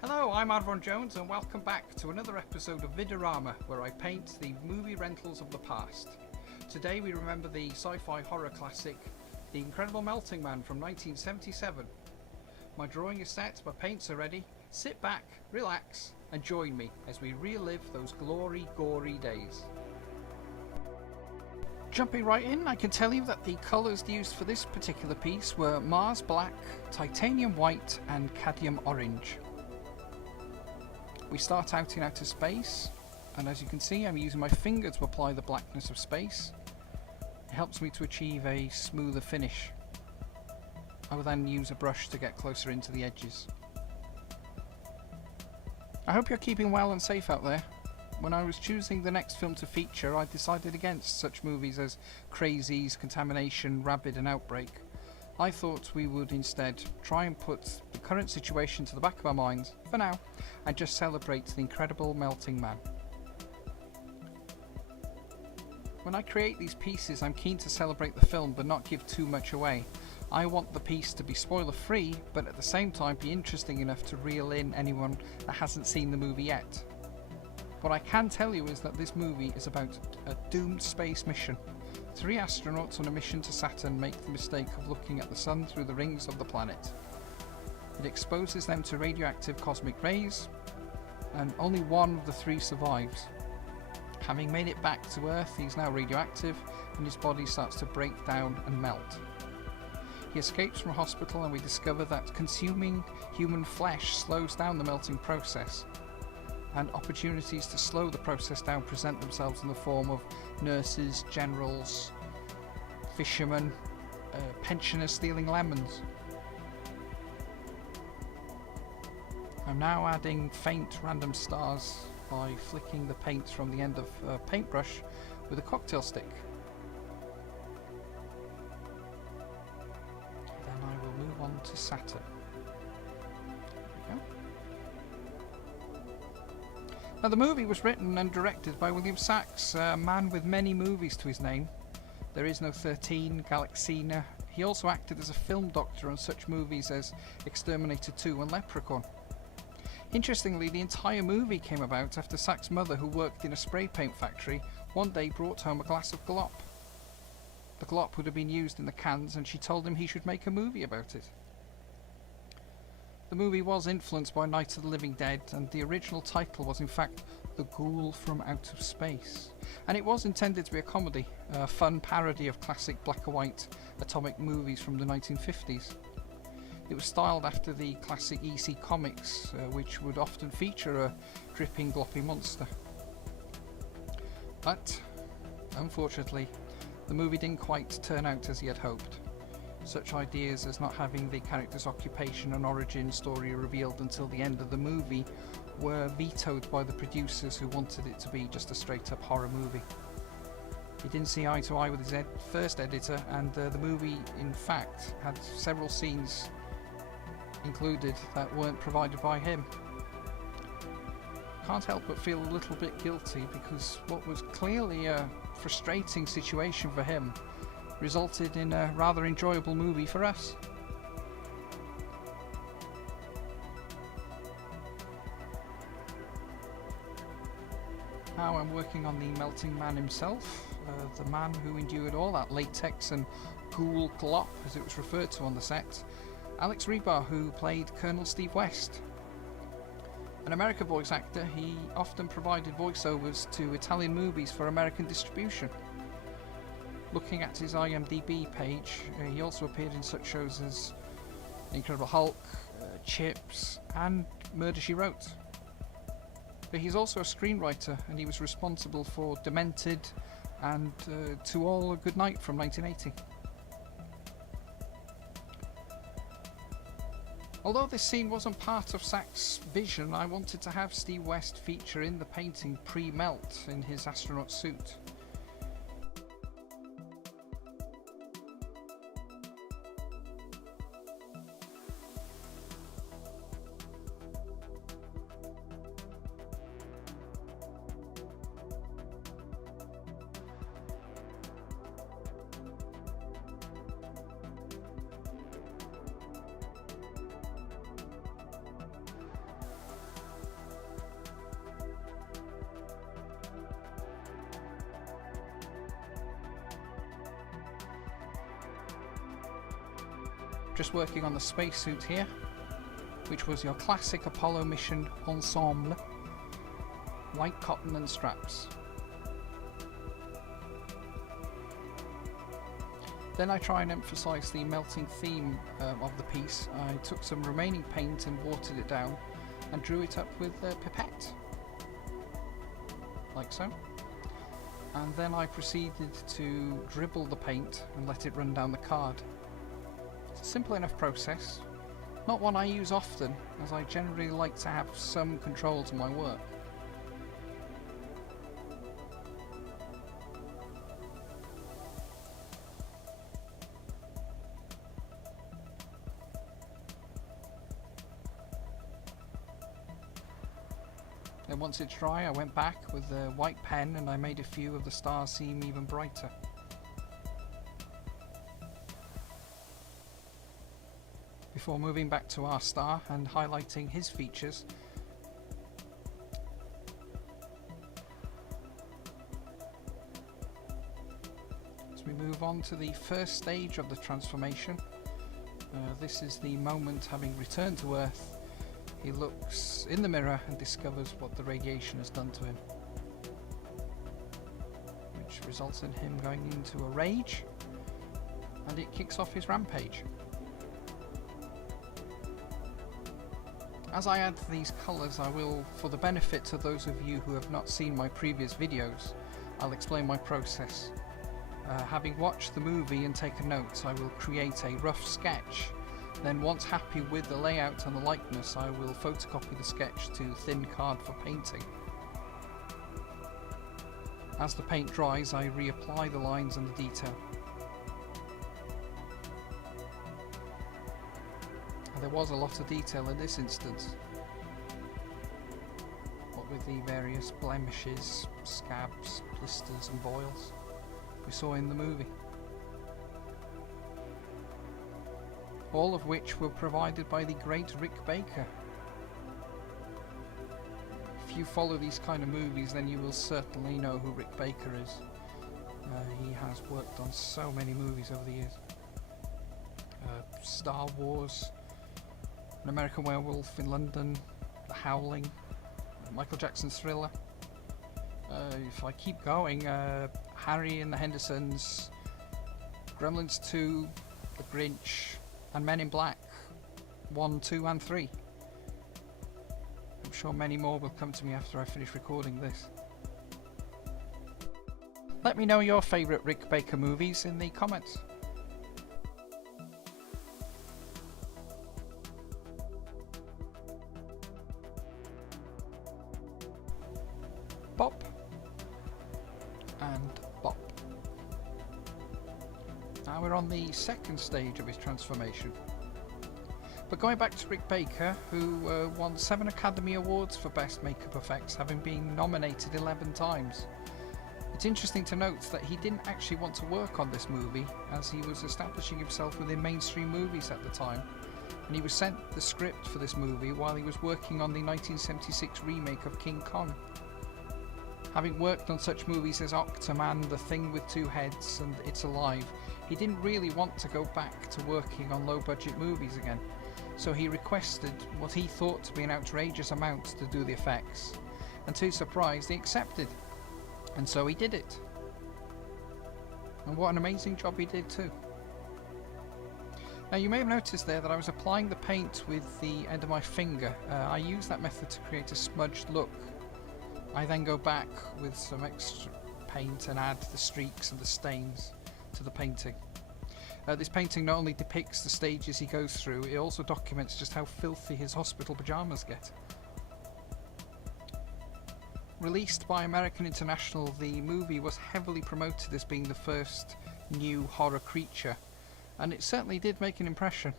Hello, I'm Adron Jones and welcome back to another episode of Vidorama, where I paint the movie rentals of the past. Today we remember the sci-fi horror classic, The Incredible Melting Man from 1977. My drawing is set, my paints are ready. Sit back, relax and join me as we relive those gory days. Jumping right in, I can tell you that the colours used for this particular piece were Mars Black, Titanium White and Cadmium Orange. We start out in outer space, and as you can see I'm using my finger to apply the blackness of space. It helps me to achieve a smoother finish. I will then use a brush to get closer into the edges. I hope you're keeping well and safe out there. When I was choosing the next film to feature, I decided against such movies as Crazies, Contamination, Rabid and Outbreak. I thought we would instead try and put the current situation to the back of our minds, for now, and just celebrate the incredible melting man. When I create these pieces, I'm keen to celebrate the film but not give too much away. I want the piece to be spoiler free, but at the same time be interesting enough to reel in anyone that hasn't seen the movie yet. What I can tell you is that this movie is about a doomed space mission. 3 astronauts on a mission to Saturn make the mistake of looking at the sun through the rings of the planet. It exposes them to radioactive cosmic rays, and only one of the 3 survives. Having made it back to Earth, he's now radioactive and his body starts to break down and melt. He escapes from hospital and we discover that consuming human flesh slows down the melting process, and opportunities to slow the process down present themselves in the form of nurses, generals, fishermen, pensioners stealing lemons. I'm now adding faint random stars by flicking the paint from the end of a paintbrush with a cocktail stick. Then I will move on to Saturn. There we go. Now the movie was written and directed by William Sachs, a man with many movies to his name. There Is No 13, Galaxina. He also acted as a film doctor on such movies as Exterminator 2 and Leprechaun. Interestingly, the entire movie came about after Sachs' mother, who worked in a spray paint factory, one day brought home a glass of glop. The glop would have been used in the cans and she told him he should make a movie about it. The movie was influenced by Night of the Living Dead, and the original title was in fact The Ghoul from Out of Space. And it was intended to be a comedy, a fun parody of classic black and white atomic movies from the 1950s. It was styled after the classic EC comics, which would often feature a dripping gloppy monster. But, unfortunately, the movie didn't quite turn out as he had hoped. Such ideas as not having the character's occupation and origin story revealed until the end of the movie were vetoed by the producers, who wanted it to be just a straight up horror movie. He didn't see eye to eye with his first editor, and the movie in fact had several scenes included that weren't provided by him. Can't help but feel a little bit guilty, because what was clearly a frustrating situation for him resulted in a rather enjoyable movie for us. Now I'm working on the melting man himself, the man who endured all that latex and ghoul glop, as it was referred to on the set, Alex Rebar, who played Colonel Steve West. An American voice actor, he often provided voiceovers to Italian movies for American distribution. Looking at his IMDb page, he also appeared in such shows as Incredible Hulk, Chips and Murder, She Wrote. But he's also a screenwriter, and he was responsible for Demented and To All a Good Night from 1980. Although this scene wasn't part of Sachs' vision, I wanted to have Steve West feature in the painting pre-melt in his astronaut suit. just working on the spacesuit here, which was your classic Apollo mission ensemble, white cotton and straps. Then I try and emphasise the melting theme of the piece. I took some remaining paint and watered it down and drew it up with a pipette, like so. And then I proceeded to dribble the paint and let it run down the card. It's a simple enough process, not one I use often, as I generally like to have some control to my work. Then once it's dry, I went back with a white pen and I made a few of the stars seem even brighter. Before moving back to our star and highlighting his features, as we move on to the first stage of the transformation, this is the moment having returned to Earth. He looks in the mirror and discovers what the radiation has done to him, which results in him going into a rage, and it kicks off his rampage. As I add these colours, I will, for the benefit of those of you who have not seen my previous videos, I'll explain my process. Having watched the movie and taken notes, I will create a rough sketch. Then once happy with the layout and the likeness, I will photocopy the sketch to thin card for painting. As the paint dries, I reapply the lines and the detail. And there was a lot of detail in this instance, what with the various blemishes, scabs, blisters and boils we saw in the movie. All of which were provided by the great Rick Baker. If you follow these kind of movies, then you will certainly know who Rick Baker is. He has worked on so many movies over the years. Star Wars, An American Werewolf in London, The Howling, Michael Jackson's Thriller. If I keep going, Harry and the Hendersons, Gremlins 2, The Grinch, and Men in Black 1, 2 and 3. I'm sure many more will come to me after I finish recording this. Let me know your favourite Rick Baker movies in the comments. Bop and bop. Now we're on the second stage of his transformation. But going back to Rick Baker, who won 7 Academy Awards for Best Makeup Effects, having been nominated 11 times. It's interesting to note that he didn't actually want to work on this movie, as he was establishing himself within mainstream movies at the time, and he was sent the script for this movie while he was working on the 1976 remake of King Kong. Having worked on such movies as Octoman, The Thing with Two Heads and It's Alive, he didn't really want to go back to working on low-budget movies again, so he requested what he thought to be an outrageous amount to do the effects, and to his surprise they accepted, and so he did it. And what an amazing job he did too. Now you may have noticed there that I was applying the paint with the end of my finger. I use that method to create a smudged look. I then go back with some extra paint and add the streaks and the stains to the painting. This painting not only depicts the stages he goes through, it also documents just how filthy his hospital pyjamas get. Released by American International, the movie was heavily promoted as being the first new horror creature, and it certainly did make an impression.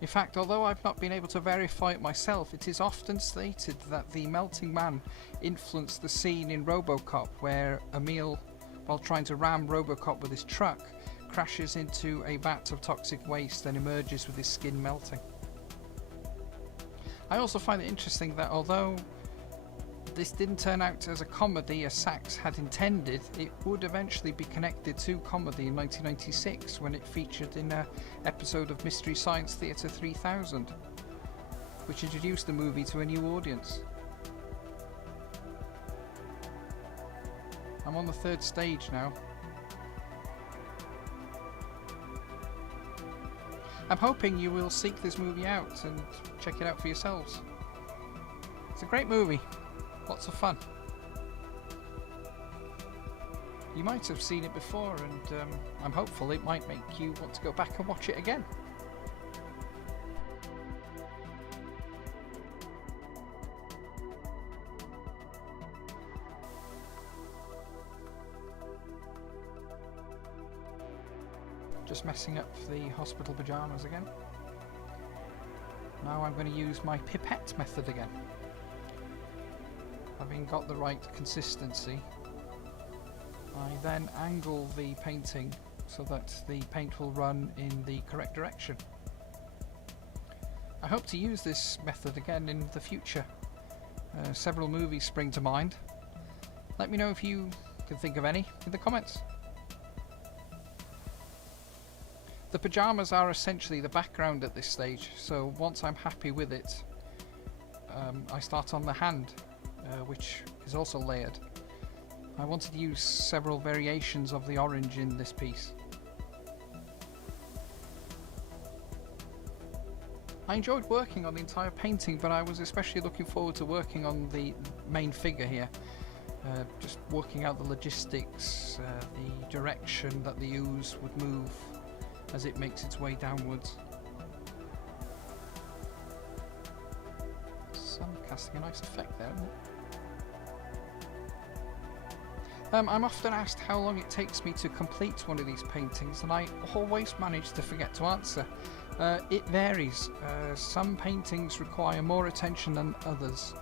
In fact, although I've not been able to verify it myself, it is often stated that the melting man influenced the scene in RoboCop where Emil, while trying to ram RoboCop with his truck, crashes into a vat of toxic waste and emerges with his skin melting. I also find it interesting that although this didn't turn out as a comedy as Sachs had intended, it would eventually be connected to comedy in 1996 when it featured in an episode of Mystery Science Theater 3000, which introduced the movie to a new audience. I'm on the third stage now. I'm hoping you will seek this movie out and check it out for yourselves. It's a great movie. Lots of fun. You might have seen it before, and I'm hopeful it might make you want to go back and watch it again. Just messing up the hospital pyjamas again. Now I'm going to use my pipette method again. Having got the right consistency, I then angle the painting so that the paint will run in the correct direction. I hope to use this method again in the future. Several movies spring to mind. Let me know if you can think of any in the comments. The pyjamas are essentially the background at this stage, so once I'm happy with it, I start on the hand, which is also layered. I wanted to use several variations of the orange in this piece. I enjoyed working on the entire painting, but I was especially looking forward to working on the main figure here. Just working out the logistics, the direction that the ooze would move as it makes its way downwards. Sun casting a nice effect there, isn't it? I'm often asked how long it takes me to complete one of these paintings, and I always manage to forget to answer. It varies. Some paintings require more attention than others.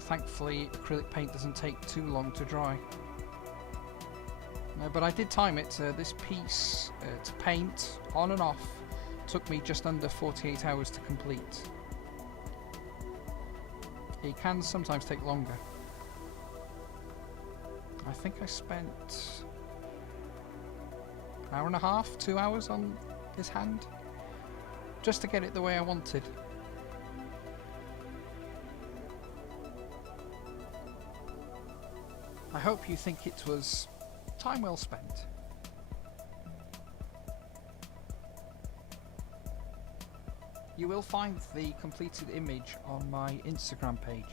Thankfully, acrylic paint doesn't take too long to dry. But I did time it. This piece to paint on and off took me just under 48 hours to complete. It can sometimes take longer. I think I spent an hour and a half, 2 hours on this hand, just to get it the way I wanted. I hope you think it was time well spent. You will find the completed image on my Instagram page.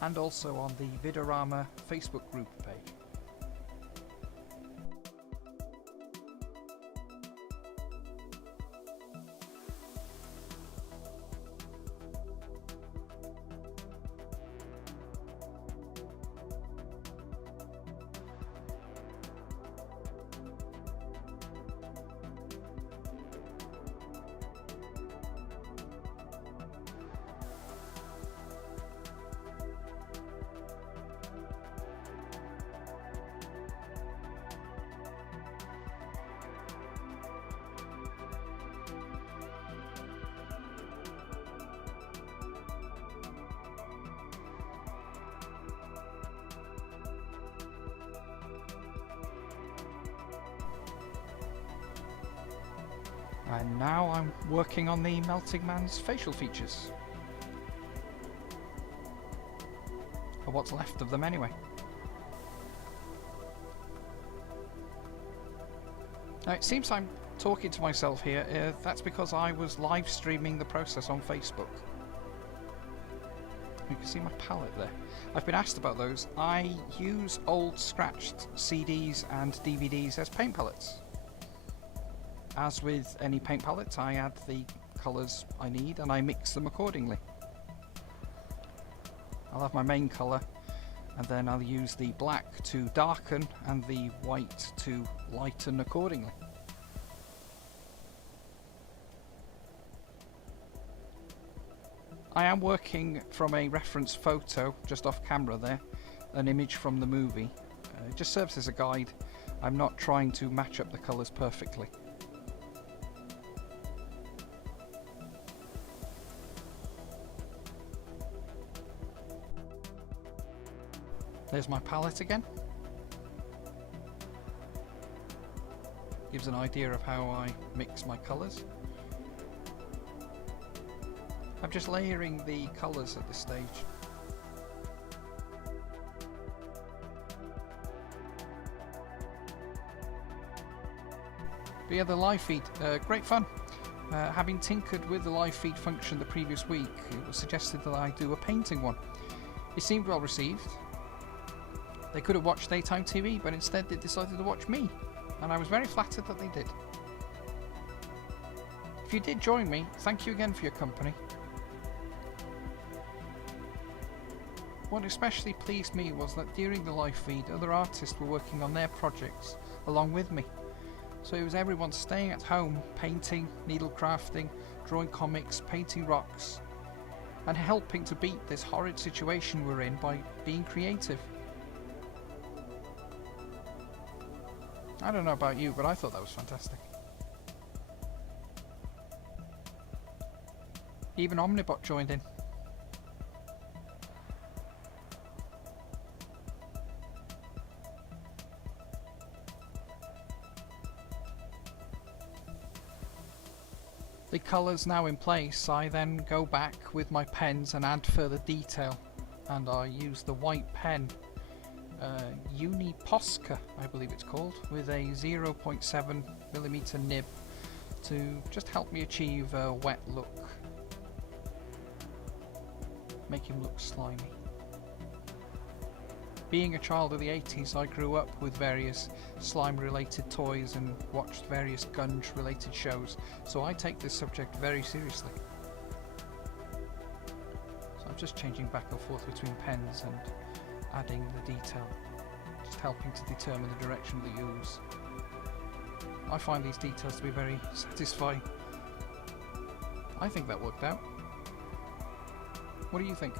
And also on the Vidorama Facebook group page. And now I'm working on the Melting Man's facial features. Or what's left of them anyway. Now it seems I'm talking to myself here. That's because I was live streaming the process on Facebook. You can see my palette there. I've been asked about those. I use old scratched CDs and DVDs as paint palettes. As with any paint palette, I add the colours I need and I mix them accordingly. I'll have my main colour and then I'll use the black to darken and the white to lighten accordingly. I am working from a reference photo just off camera there, an image from the movie. It just serves as a guide. I'm not trying to match up the colours perfectly. There's my palette again. Gives an idea of how I mix my colours. I'm just layering the colours at this stage. But yeah, the live feed, great fun. Having tinkered with the live feed function the previous week, it was suggested that I do a painting one. It seemed well received. They could have watched daytime TV, but instead they decided to watch me, and I was very flattered that they did. If you did join me, thank you again for your company. What especially pleased me was that during the live feed, other artists were working on their projects along with me. So it was everyone staying at home, painting, needle crafting, drawing comics, painting rocks, and helping to beat this horrid situation we're in by being creative. I don't know about you, but I thought that was fantastic. Even Omnibot joined in. The colours now in place, I then go back with my pens and add further detail, and I use the white pen, Uni Posca I believe it's called, with a 0.7mm nib to just help me achieve a wet look, make him look slimy. Being a child of the 80s, I grew up with various slime related toys and watched various Gunge related shows, so I take this subject very seriously. So I'm just changing back and forth between pens and adding the detail, just helping to determine the direction of the ooze. I find these details to be very satisfying. I think that worked out. What do you think?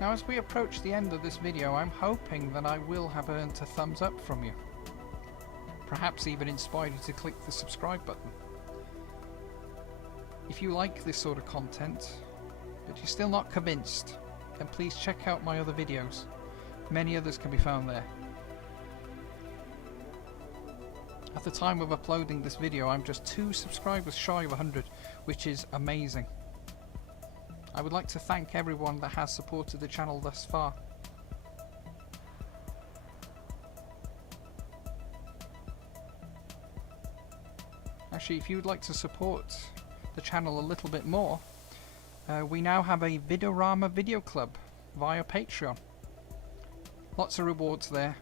Now, as we approach the end of this video, I'm hoping that I will have earned a thumbs up from you. Perhaps even inspired you to click the subscribe button. If you like this sort of content, but you're still not convinced, then please check out my other videos. Many others can be found there. At the time of uploading this video, I'm just 2 subscribers shy of 100, which is amazing. I would like to thank everyone that has supported the channel thus far. Actually, if you would like to support the channel a little bit more, we now have a Vidorama Video Club via Patreon. Lots of rewards there.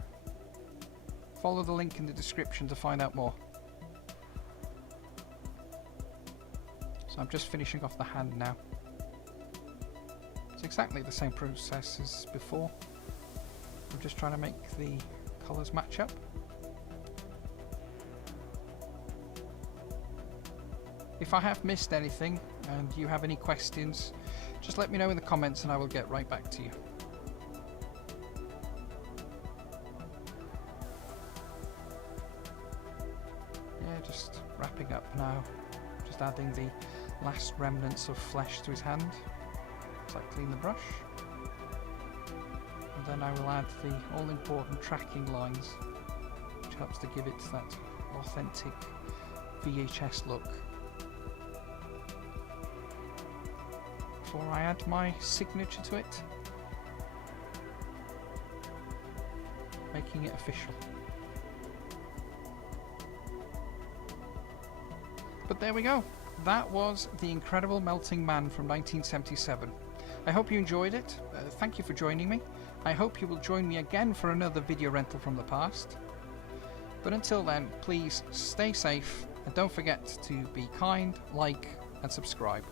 Follow the link in the description to find out more. So I'm just finishing off the hand now. It's exactly the same process as before. I'm just trying to make the colours match up. If I have missed anything and you have any questions, just let me know in the comments and I will get right back to you. Yeah, just wrapping up now. Just adding the last remnants of flesh to his hand. So I clean the brush, and then I will add the all-important tracking lines, which helps to give it that authentic VHS look. Before I add my signature to it, making it official. But there we go. That was The Incredible Melting Man from 1977. I hope you enjoyed it. Thank you for joining me. I hope you will join me again for another video rental from the past. But until then, please stay safe and don't forget to be kind, like and subscribe.